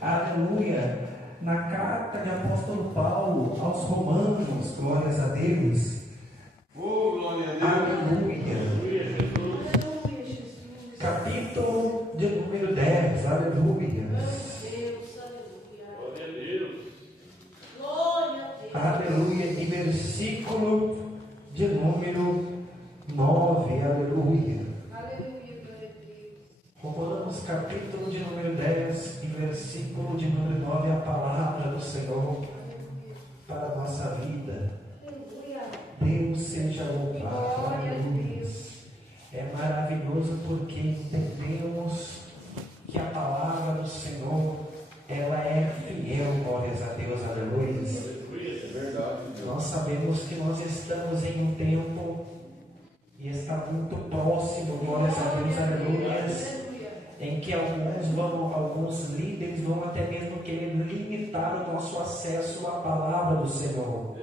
Aleluia. Na carta de apóstolo Paulo aos Romanos, glórias a Deus. Oh, glória a Deus. Aleluia. Capítulo de número 10. Aleluia. Glória a Deus. Aleluia. E versículo de número 9. Aleluia. Romanos capítulo de número 10 e versículo de número 9, a palavra do Senhor para a nossa vida. Deus seja louvado. Aleluia. É maravilhoso porque entendemos que a palavra do Senhor, ela é fiel, glórias a Deus. Aleluia. É verdade. Nós sabemos que nós estamos em um tempo e está muito próximo, glórias a Deus, aleluia, em que alguns líderes vão até mesmo querer limitar o nosso acesso à palavra do Senhor.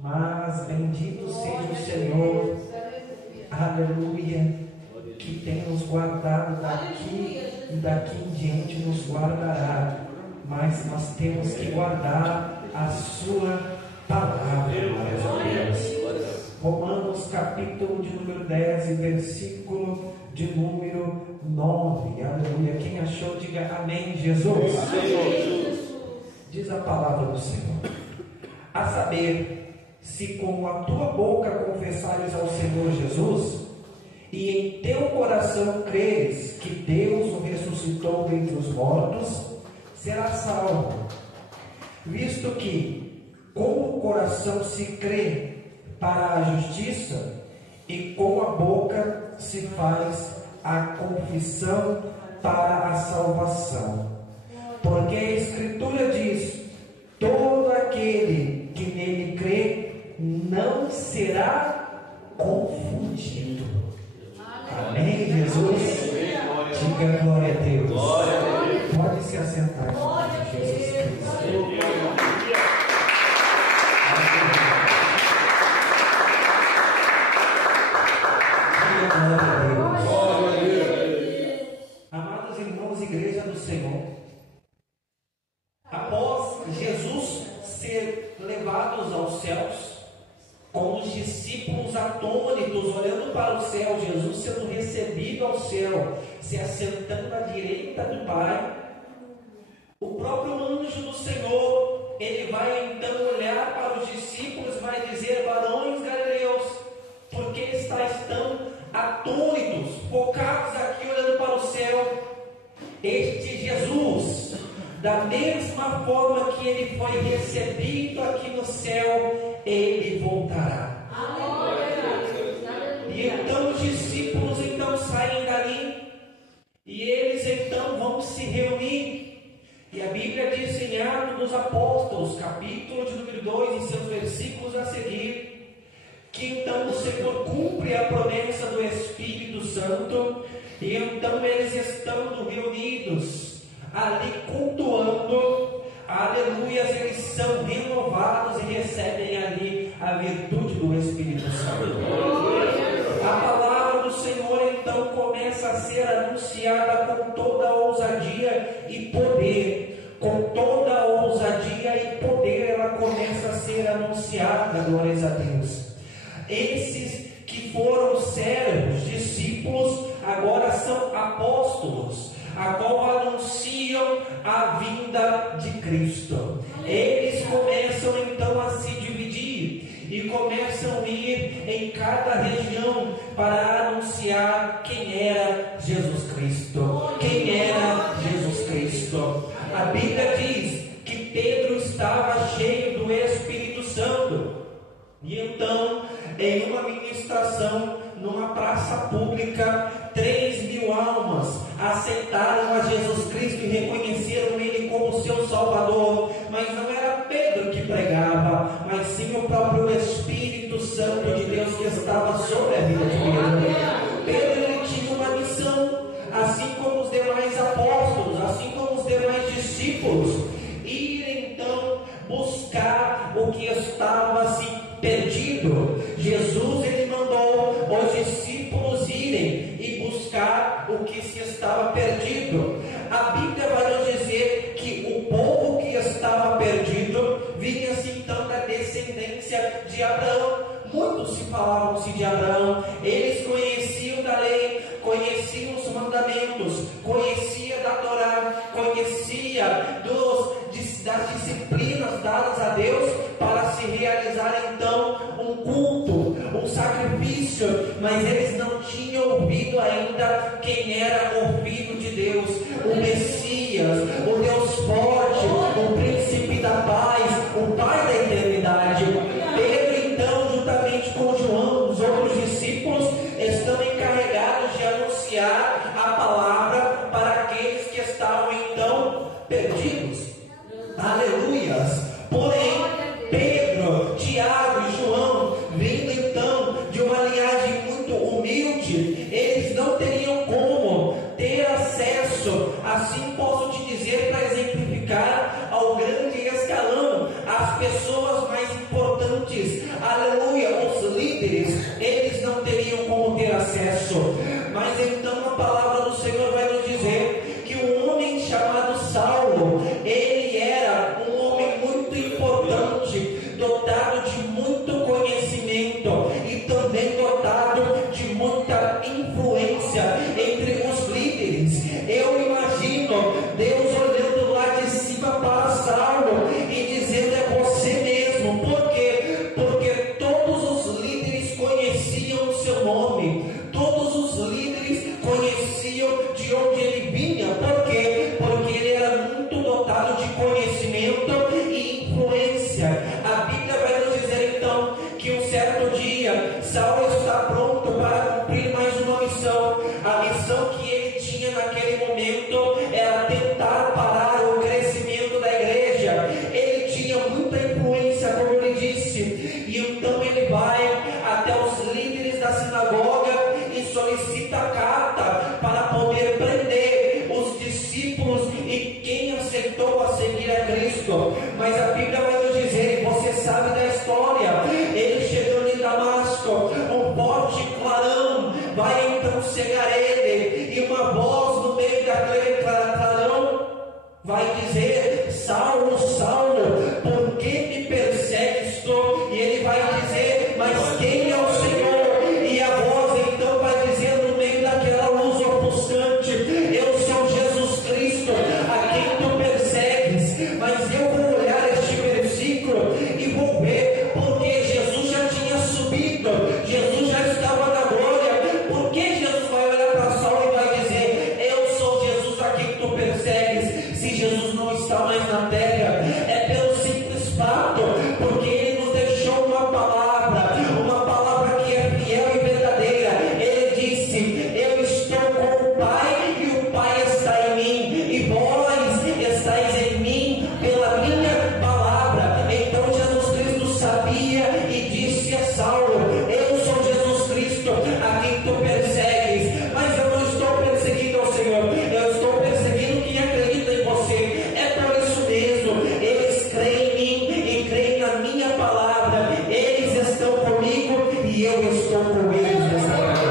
Mas bendito seja o Senhor, aleluia, que tem nos guardado daqui e daqui em diante nos guardará. Mas nós temos que guardar a sua palavra, glórias a Deus. Romanos capítulo de número 10 e versículo de número 9. Aleluia. Quem achou, diga amém, Jesus. Amém. Diz a palavra do Senhor: a saber, se com a tua boca confessares ao Senhor Jesus, e em teu coração creres que Deus o ressuscitou dentre os mortos, serás salvo. Visto que com o coração se crê para a justiça, e com a boca se faz a confissão para a salvação. Porque a Escritura diz: todo aquele que nele crê não será confundido. Amém, Jesus? Diga glória a Deus. Pode se assentar, em nome de Jesus Cristo. Amados irmãos, igreja do Senhor, após Jesus ser levados aos céus, com os discípulos atônitos, olhando para o céu, Jesus sendo recebido ao céu, se assentando à direita do Pai, o próprio anjo do Senhor, ele vai então olhar para os discípulos e vai dizer: varões galileus, por que estáis tão atônitos, focados aqui olhando para o céu? Este Jesus, da mesma forma que ele foi recebido aqui no céu, ele voltará. E então os discípulos então saem dali, e eles então vão se reunir. E a Bíblia diz em Atos dos Apóstolos, capítulo de número 2, em seus versículos a seguir, que então o Senhor cumpre a promessa do Espírito Santo, e então eles estando reunidos ali cultuando, aleluia, eles são renovados e recebem ali a virtude do Espírito Santo. A palavra do Senhor então começa a ser anunciada com toda ousadia e poder. Com toda ousadia e poder ela começa a ser anunciada, glórias a Deus. Esses que foram servos, discípulos, agora são apóstolos, agora anunciam a vinda de Cristo. Eles começam então a se dividir e começam a ir em cada região para anunciar quem era Jesus Cristo. Quem era Jesus Cristo? A Bíblia diz que Pedro estava cheio do Espírito Santo. E então, em uma ministração, numa praça pública, 3.000 almas aceitaram a Jesus Cristo e reconheceram Ele como seu Salvador. Mas não era Pedro que pregava, mas sim o próprio Espírito Santo de Deus que estava sobre a vida de Pedro. Pedro, ele tinha uma missão, assim como os demais apóstolos, assim como os demais discípulos, ir então buscar o que estava assim perdido. Jesus, ele mandou os discípulos irem e buscar o que se estava perdido. A Bíblia vai nos de Abraão. Muitos se falavam-se de Abraão. Eles conheciam da lei, conheciam os mandamentos, conhecia da Torá, conhecia das disciplinas dadas a Deus para se realizar então um culto, um sacrifício, mas eles não tinham ouvido ainda quem era o Filho de Deus, o Messias, o Deus forte, o Príncipe da paz, o Pai da eternidade. Pedro então, juntamente com João, os outros discípulos, estão encarregados de anunciar a palavra para aqueles que estavam então perdidos. Aleluias! Porém, Pedro, Tiago e João, vindo então de uma linhagem muito humilde, eles não teriam como ter acesso, assim posso te dizer, para exemplificar, ao grande escalão, as pessoas mais importantes, aleluia, os líderes, eles não teriam como ter acesso. Mas então a palavra do Senhor vai nos dizer que um homem chamado Saulo, ele era um homem muito importante, dotado de muito conhecimento e também dotado de muita influência entre os líderes. Eu imagino Deus olhando lá de cima para Saulo e dizendo: é você mesmo. Por quê? Porque todos os líderes conheciam o seu nome, todos os líderes conheciam de onde ele vinha. Por quê? Porque ele era muito dotado de conhecimento e influência. A Bíblia vai nos dizer então que um certo dia Saulo está pronto para cumprir mais uma missão. A missão que ele tinha naquele momento era tentar parar o crescimento da igreja. Ele tinha muita influência, como eu lhe disse, e então ele vai até os líderes da sinagoga e solicita carta para poder prender os discípulos e quem aceitou a seguir a Cristo. Mas a Bíblia vai nos dizer, e você sabe da história, ele chegando em Damasco, um forte clarão vai então cegar ele, e uma voz no meio daquele clarão vai dizer: Saulo, Saulo, por que me persegues tu? E ele vai dizer: mas quem é o Senhor? E a voz então vai dizer no meio daquela luz ofuscante: eu sou Jesus Cristo, a quem tu persegues. Mas eu vou olhar este versículo e vou ver, porque Jesus já tinha subido, Jesus já estava na glória. Por que Jesus vai olhar para Saulo e vai dizer: eu sou Jesus a quem tu persegues? Se Jesus não está mais na terra, é pelo simples fato, porque ele nos deixou uma palavra que é fiel e verdadeira. Ele disse: eu estou com o Pai e o Pai está em mim, e vós estáis em mim pela minha palavra. Então Jesus Cristo sabia e disse a Saulo: eu sou Jesus Cristo a quem tu persegues. Mas eu não estou perseguindo ao Senhor, eu estou perseguindo quem acredita em você. É por isso mesmo, eles creem em mim e creem na minha palavra. Eles estão comigo e eu estou com eles nessa palavra.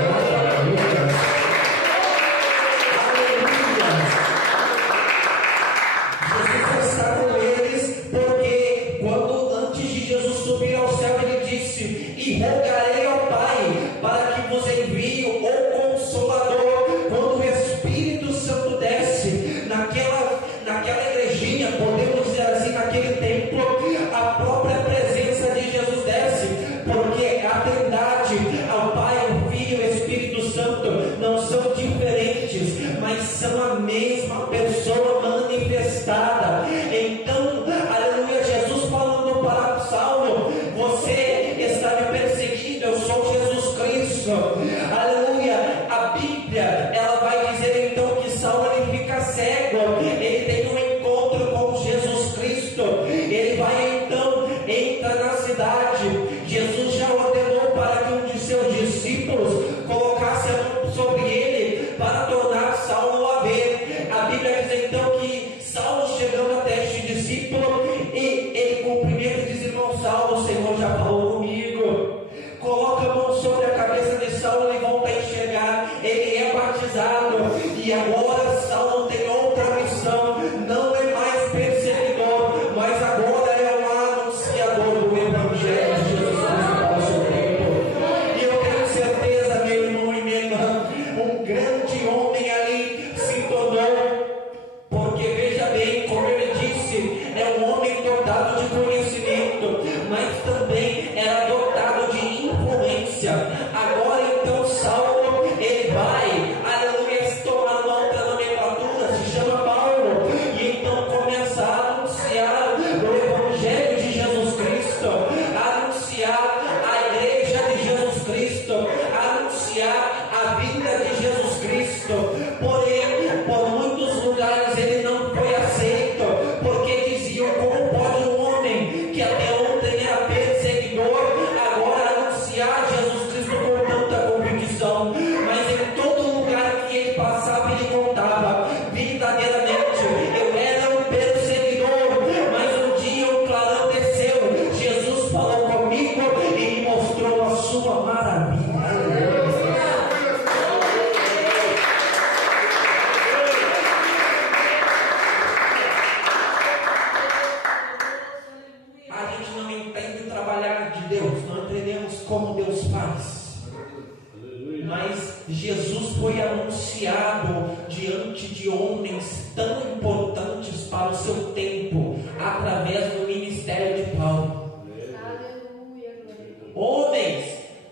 Jesus está com eles, porque quando antes de Jesus subir ao céu, ele disse: e rogarei ao Pai para que vos envie o Consolador. Quando o Espírito Santo desce naquela igrejinha, podemos dizer assim, naquele templo, a própria presença de Jesus desce, porque a Trindade, ao Pai, ao Filho e ao Espírito Santo, não são diferentes, mas são a mesma pessoa manifestada. Então, aleluia, Jesus falando para Saulo: você está me perseguindo, eu sou Jesus Cristo. Aleluia. A Bíblia, ela vai dizer então que Saulo ele fica cego, ele tem um encontro com Jesus Cristo, ele vai então, entra na cidade. Jesus já ordenou para que um de seus discípulos colocasse a mão sobre ele para tornar Saulo a ver. A Bíblia diz então que Saulo, chegando até este discípulo, e ele cumprimenta e diz: irmão Saulo, o Senhor já falou comigo. Coloca a mão sobre a cabeça de Saulo e volta a enxergar. Ele é batizado e agora Saulo tem outra missão. Não é mais perseguidor, mas agora é um anunciador do Evangelho de Jesus Cristo. dotado de conhecimento, mas também era dotado de influência. Agora então Saulo, ele vai, aleluia, tomar uma outra nomenclatura, se chama Paulo, e então começa a anunciar o Evangelho de Jesus Cristo, a anunciar a igreja de Jesus Cristo, a anunciar a vinda de Jesus Cristo. Porém, por muitos lugares ele não foi aceito, porque diziam: como pode um homem que até ontem era perseguidor agora anunciar Jesus Cristo com tanta convicção? Mas em todo lugar que ele passava, ele contava verdadeiramente: eu era um perseguidor, mas um dia um clarão desceu, Jesus falou comigo e me mostrou a sua maravilha. A gente não entende o trabalhar de Deus, não entendemos como Deus faz. Mas Jesus foi anunciado diante de homens tão importantes para o seu tempo, através do ministério de Paulo. Homens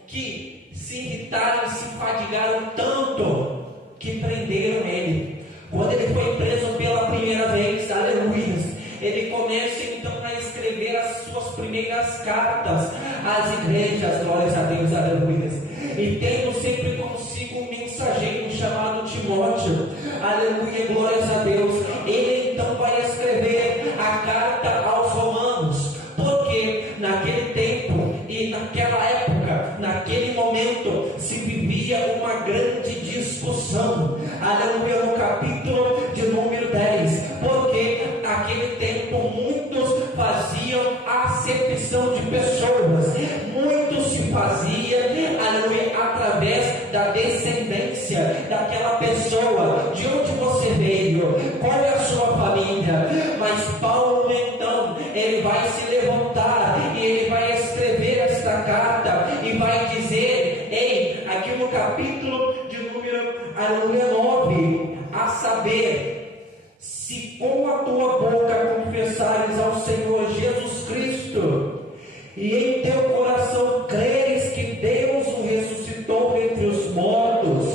que se irritaram e se fadigaram tanto que prenderam ele. Quando ele foi preso pela primeira vez, aleluia, ele começa então a escrever as suas primeiras cartas às igrejas, glórias a Deus, aleluia. E tendo sempre consigo um mensageiro chamado Timóteo, aleluia, glórias a Deus. Ele então vai escrever a carta aos Romanos, porque naquele tempo e naquela época, naquele momento, se vivia uma grande discussão, aleluia, no capítulo de número 10, porque naquele tempo muitos faziam acepção de pessoas, muito se fazia, aleluia, através da descendência daquela pessoa, de onde você veio, qual é a sua família. Mas Paulo então, ele vai se levantar e ele vai escrever esta carta e vai dizer, aqui no capítulo de número, aleluia, 9, a saber: se com a tua boca confessares ao Senhor Jesus Cristo e em teu coração creres que Deus o ressuscitou entre os mortos,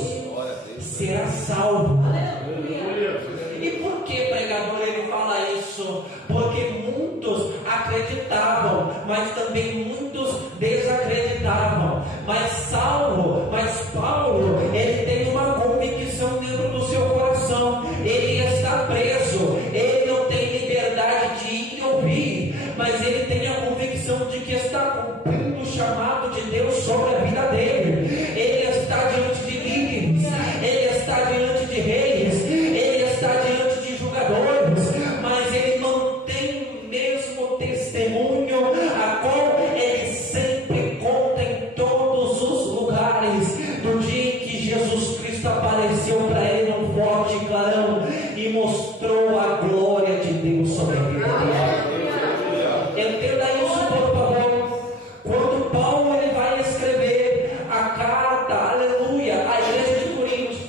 serás salvo. E por que, pregador, ele fala isso? Porque muitos acreditavam, mas também muitos desacreditavam. Mas Paulo, ele tem uma convicção dentro do seu coração. Ele está preso, ele não tem liberdade de ir e ouvir, mas ele tem a convicção de que está cumprindo o chamado de Deus sobre a vida dele. Ele está diante de líderes, ele está diante de reis, ele está diante de julgadores, mas ele mantém o mesmo testemunho a qual ele sempre conta em todos os lugares, do dia em que Jesus Cristo apareceu para ele num forte clarão e mostrou a glória de Deus sobre a vida dele. Entenda isso, por favor. Quando Paulo ele vai escrever a carta, aleluia, à igreja de Coríntios,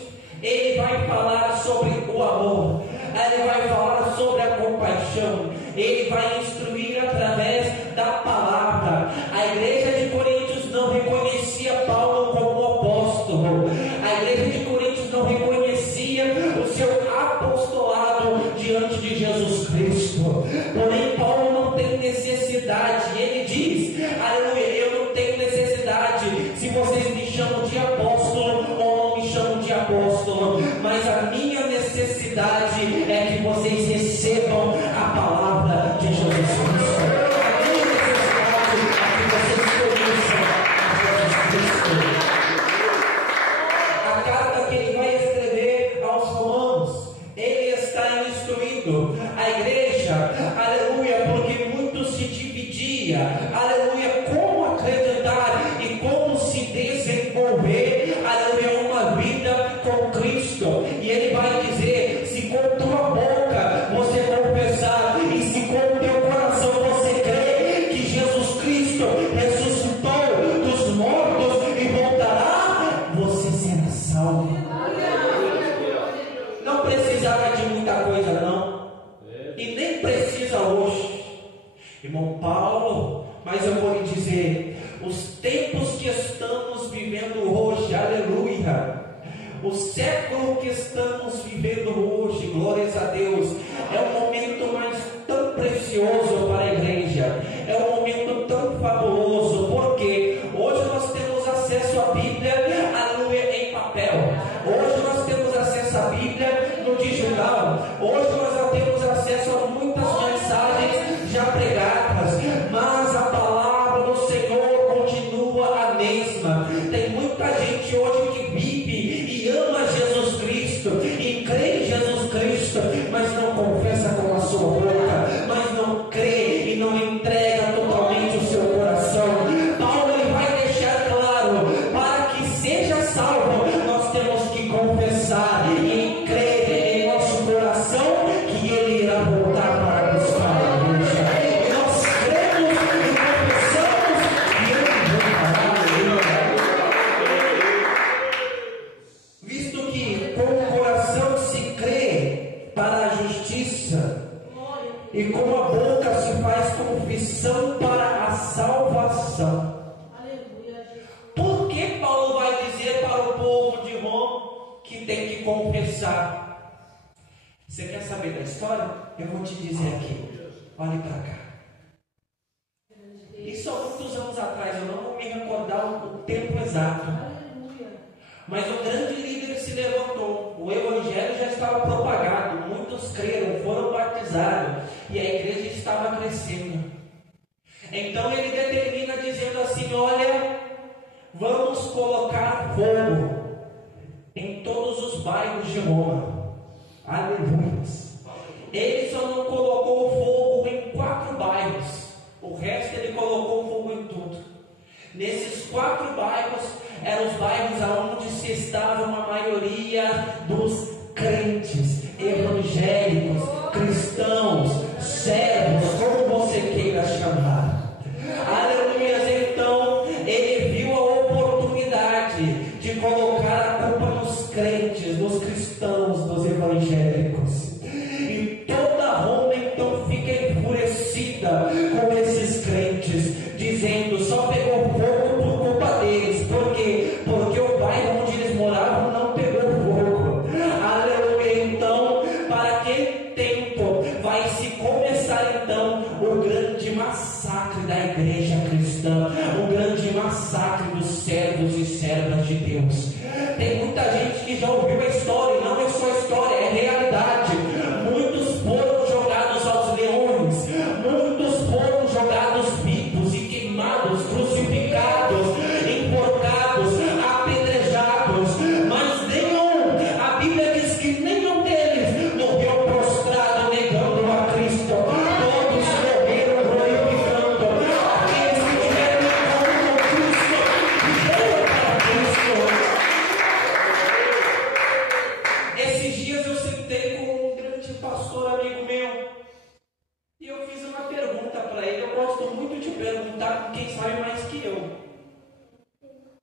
ele vai falar sobre o amor, ele vai falar sobre a compaixão, ele vai instruir através da palavra. A igreja de Coríntios não reconhecia Paulo como apóstolo, a igreja de Coríntios não reconhecia o seu apostolado diante de Jesus Cristo. Porém, Paulo não tem necessidade, ele diz, aleluia, eu não tenho necessidade se vocês me chamam de apóstolo ou não me chamam de apóstolo, mas a minha necessidade é que vocês recebam a palavra de Jesus Cristo. A minha necessidade é que vocês conheçam a Jesus Cristo. A carta que ele vai escrever aos Romanos, ele está instruindo a igreja, aleluia, porque muito se dividia, aleluia, como acreditar e como se desenvolver, aleluia, uma vida com Cristo. E ele vai dizer: se com tua boca você confessar e se com teu coração você crer que Jesus Cristo ressuscitou dos mortos e voltará, você será salvo. Não precisava de muita coisa, não, e nem precisa irmão Paulo, mas eu vou lhe dizer, os tempos que estamos vivendo hoje, aleluia, o século que estamos vivendo hoje, glórias a Deus, é um momento mais tão precioso para a igreja, é um momento tão fabuloso, porque hoje nós temos acesso à Bíblia, aleluia, em papel, hoje nós temos acesso à Bíblia no digital, hoje nós já temos acesso a muitas mensagens já pregadas, mas a palavra do Senhor continua a mesma. Tem muita gente hoje que vive e ama Jesus Cristo e crê em Jesus Cristo, mas não confessa com a sua boca, mas não crê e não entrega totalmente o seu coração. Paulo ele vai deixar claro, para que seja salvo, nós temos que confessar e crer em nosso coração que ele irá voltar para buscar a igreja. E nós cremos e confessamos que ele voltará. Visto que com o coração se crê para a justiça e com a boca se faz confissão para a salvação. Por que Paulo vai dizer para o povo de Roma que tem que confessar? Você quer saber da história? Eu vou te dizer aqui. Olhe para cá. Isso há muitos anos atrás, eu não vou me recordar o tempo exato. Mas um grande líder se levantou. O evangelho já estava propagado. Muitos creram, foram batizados. E a igreja estava crescendo. Então ele determina dizendo assim: olha, vamos colocar fogo em todos os bairros de Roma. Aleluia. Ele só não colocou fogo em 4 bairros. O resto ele colocou fogo em tudo. Nesses 4 bairros eram os bairros onde se estavam a maioria dos crentes, evangélicos, cristãos, servos, como você queira chamar. Aleluia. Então ele viu a oportunidade de colocar a culpa nos crentes, nos cristãos, nos evangélicos. E toda Roma então fica enfurecida com esses crentes, dizendo: só pegou fogo por culpa deles. Por quê? Porque o bairro onde eles moravam não pegou fogo. Aleluia. Então, para aquele tempo vai se começar então o grande massacre da igreja cristã, o grande massacre dos servos e servas de Deus. Tem muita gente que já ouviu a história, e não é só história, é realidade. Muitos foram jogados aos leões, muitos foram jogados vivos e queimados, crucificados, enforcados, apedrejados, mas nenhum, a Bíblia diz que nenhum deles morreu prostrado negando a Cristo. Todos morreram glorificando aqueles que tiveram encontro com Cristo e veio para Cristo. Esses dias eu sentei com um grande pastor amigo meu e eu fiz uma pergunta para ele. Eu gosto muito de perguntar com quem sabe mais que eu.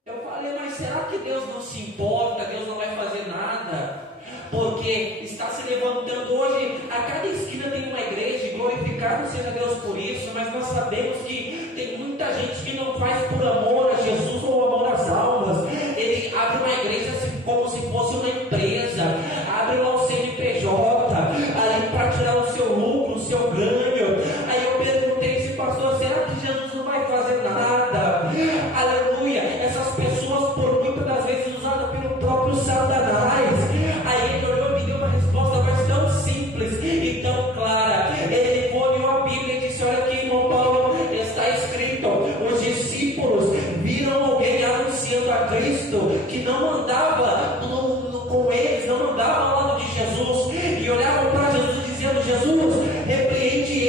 Eu falei: mas será que Deus não se importa? Deus não vai fazer nada? Porque está se levantando hoje, a cada esquina tem uma igreja, e glorificado seja Deus por isso, mas nós sabemos que tem muita gente que não faz por amor a Jesus ou amor às almas. Ele abre uma igreja como se fosse uma empresa, abre lá o CNPJ, ali para tirar o seu lucro, o seu ganho. Aí eu perguntei a esse pastor: será que Jesus não vai fazer nada? Aleluia. Essas pessoas, por muitas das vezes, usadas pelo próprio Satanás. Aí ele olhou e me deu uma resposta mas tão simples e tão clara. Ele olhou a Bíblia e disse: olha aqui, irmão Paulo, está escrito: os discípulos viram alguém anunciando a Cristo que não andava com eles, não andava ao lado de Jesus, e olhavam para Jesus dizendo: Jesus, repreende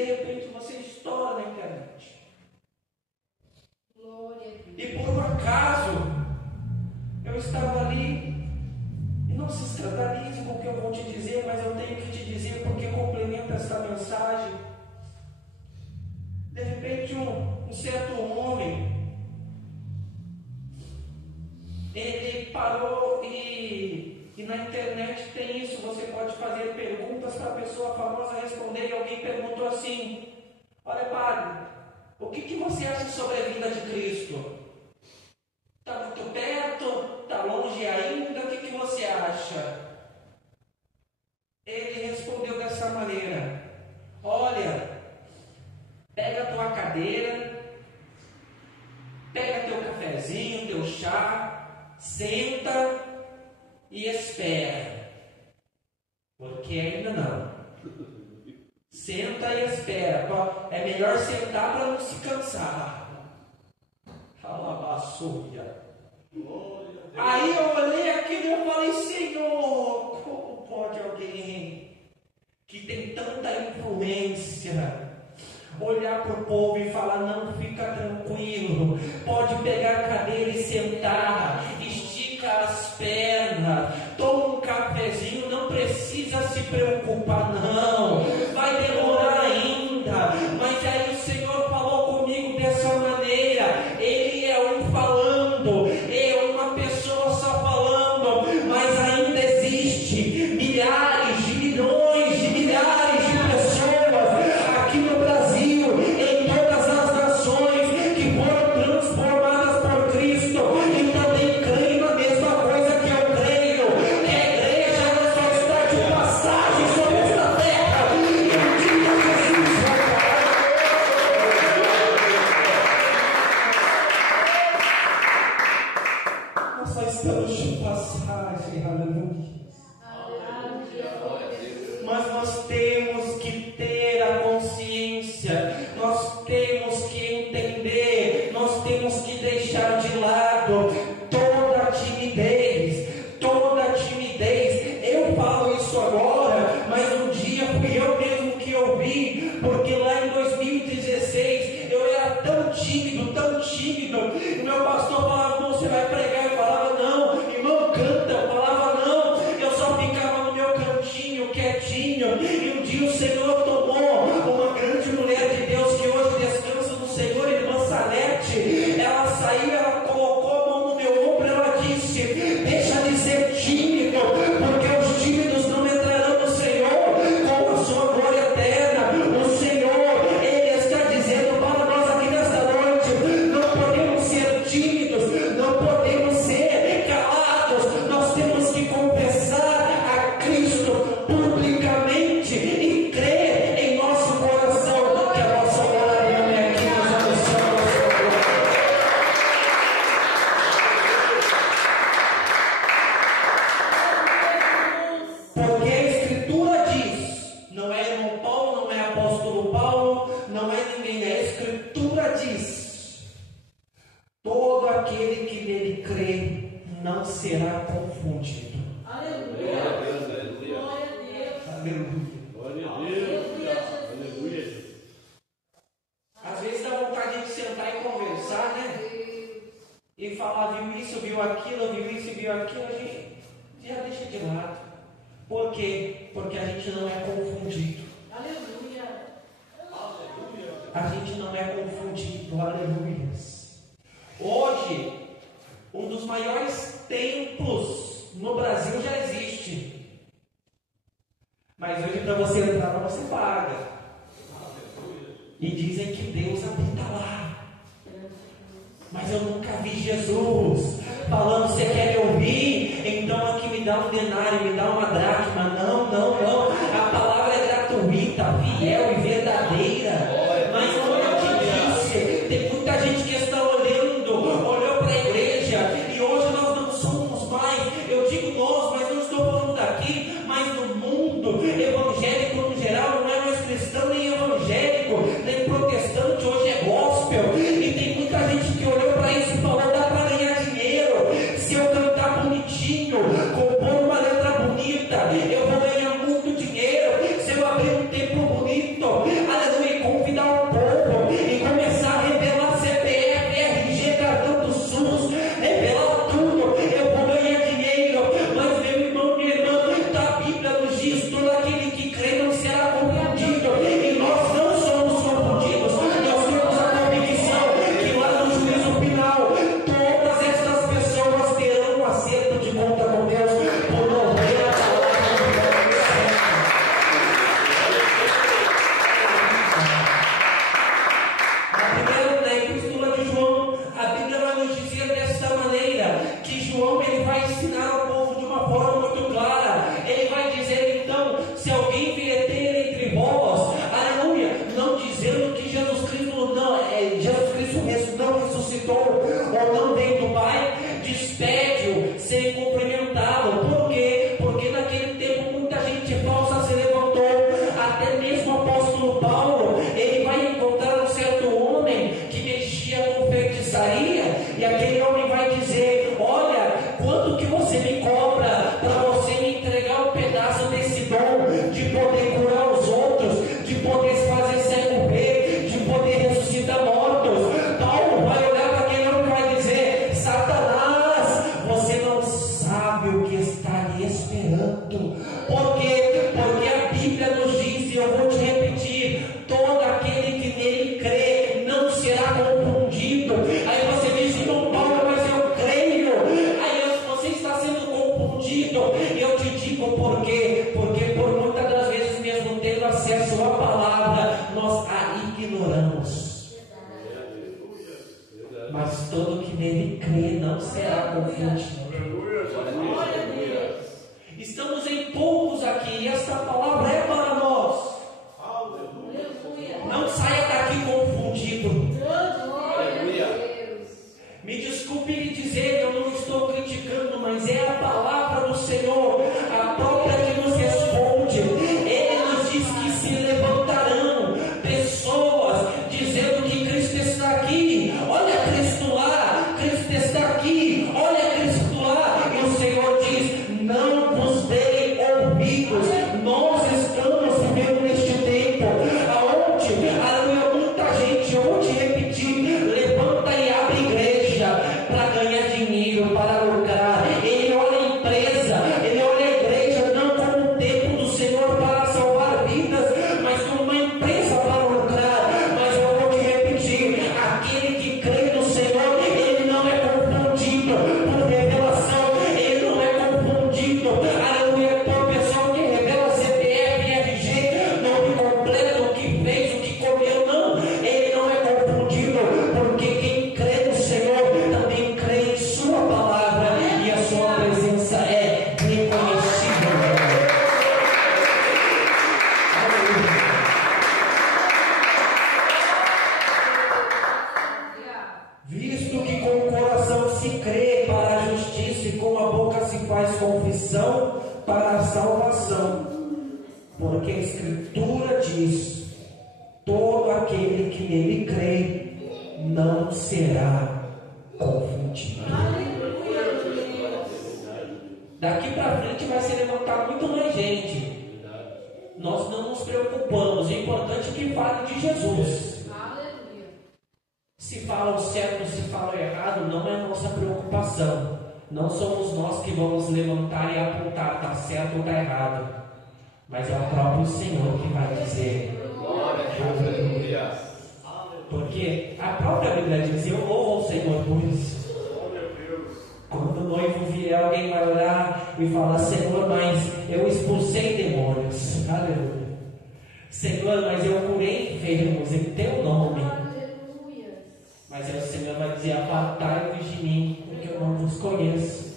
de repente você estoura na internet. E por um acaso, eu estava ali, e não se escandalize com o que eu vou te dizer, mas eu tenho que te dizer porque complementa essa mensagem. De repente, um certo homem, ele parou e na internet tem isso, você pode fazer perguntas para a pessoa famosa responder, e alguém perguntou assim: olha, padre, o que você acha sobre a vinda de Cristo? Está muito perto? Está longe ainda? O que você acha? Ele respondeu dessa maneira: olha, pega a tua cadeira, pega teu cafezinho, teu chá, senta e espera. Porque ainda não. Senta e espera. É melhor sentar para não se cansar. Alabassuia. Aí eu olhei aquilo e eu falei: Senhor, como pode alguém que tem tanta influência olhar para o povo e falar: não, fica tranquilo, pode pegar a cadeira e sentar, estica as pernas, toma um cafezinho, não precisa se preocupar não, vai demorar ainda. Mas aí o Senhor falou comigo dessa maneira. Ele é um falando, é uma pessoa só falando, mas ainda existe milhares de milhões de milhares de pessoas aqui no Brasil, em todas as nações, que foram transformadas por Cristo e também creem na mesma coisa que eu creio, que a igreja não só está de passagem sobre esta terra, e um dia Jesus voltará. Nós só estamos de passagem, aleluia. Mas nós temos que ter a consciência, nós temos que entender, nós temos que deixar de lado toda a timidez, toda a timidez. Eu falo isso agora, mas um dia fui eu mesmo que ouvi, porque lá em 2016 eu era tão tímido, e o meu pastor falava: você vai pregar? Eu falava: não. Irmão, canta? Eu falava: não. Eu só ficava no meu cantinho, quietinho. E um dia o Senhor tomou uma grande mulher de Deus que hoje descansa no Senhor, irmã Salete. Ela saiu, ela colocou a mão no meu ombro e ela disse: deixa de ser tímido, porque os tímidos não entrarão no Senhor com a sua glória eterna. O Senhor, Ele está dizendo para nós aqui nesta noite: não podemos ser tímidos, não podemos ser calados, nós temos que confessar a Cristo publicamente e crer em nosso coração que a nossa glória não é aqui, mas é no céu, a sua glória. Porque a Escritura diz, não é irmão Paulo, não é apóstolo Paulo, não é ninguém, a Escritura diz: todo aquele que nele crê não será confundido. Glória a Deus, aleluia. Aleluia. Glória a Deus. Aleluia. Às vezes dá vontade de sentar e conversar, né? E falar: viu isso, viu aquilo, a gente já deixa de lado. Por quê? Porque a gente não é confundido. A gente não é confundido, aleluia. Hoje, um dos maiores templos no Brasil já existe. Mas hoje, para você entrar, você paga. E dizem que Deus habita lá. Mas eu nunca vi Jesus falando: você quer me ouvir? Então aqui me dá um denário, me dá uma dracma. Não. A palavra é gratuita, fiel e verdadeira. Mas como eu te disse, tem muita gente que está olhou para a igreja, e hoje nós não somos mais, eu digo nós, mas não estou falando daqui, mas no mundo evangélico no geral, não é mais cristão nem evangélico, nem protestante, hoje é gospel, e tem muita gente que olhou para isso e falou: dá para ganhar dinheiro, se eu cantar bonitinho, compor uma letra bonita, eu vou ganhar ignoramos. Mas todo que nele crê não será confundido. Estamos em poucos aqui e esta palavra é para nós. Não saia daqui confundido. Me desculpe lhe dizer, eu não estou criticando, mas é a palavra do Senhor, a própria que nos responde. Ele nos diz que se levantarão pessoas dizendo que Cristo está aqui. Olha Cristo lá, Cristo está aqui. Olha Cristo lá. E o Senhor diz: não vos dei ouvidos. Nós estamos vivendo neste tempo aonde, aleluia, muita gente, eu vou te repetir, levanta e abre igreja para ganhar dinheiro, para lucrar. Ele olha a empresa, ele olha a igreja não como um templo do Senhor para salvar vidas, mas como uma empresa para lucrar. Mas eu vou te repetir, aquele que crê no Senhor, ele não é confundido por revelação, ele não é confundido, aleluia, por pessoa que revela CPF, RG, nome completo, o que fez, o que comeu, não. Ele não é confundido, porque quem crê no Senhor também crê em sua palavra e a sua presença é reconhecível. Aleluia. Visto que com o coração se crê para a justiça e com a boca se faz confissão para a salvação, porque a Escritura diz: todo aquele que nele crê não será confundido. Daqui para frente vai se levantar muito mais gente. Nós não nos preocupamos. O importante é que fale de Jesus. Se falam certo, se falam errado, não é nossa preocupação. Não somos nós que vamos levantar e apontar, está certo ou está errado. Mas é o próprio Senhor que vai dizer. Porque a própria Bíblia diz: eu louvo ao Senhor por isso. Quando o noivo vier, alguém vai orar e falar: Senhor, mas eu expulsei demônios. Aleluia. Senhor, mas eu curei enfermos em teu nome. Mas aí o Senhor vai dizer: apartai-vos de mim, porque eu não vos conheço.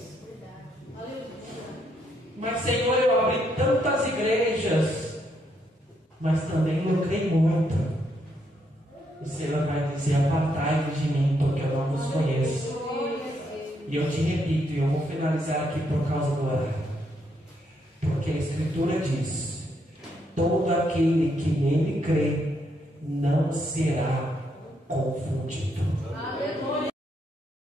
Mas Senhor, eu abri tantas igrejas, mas também lucrei muito. O Senhor vai dizer: apartai-vos de mim, porque eu não vos conheço. E eu te repito, e eu vou finalizar aqui por causa do horário, porque a Escritura diz: todo aquele que nele crê não será confundido.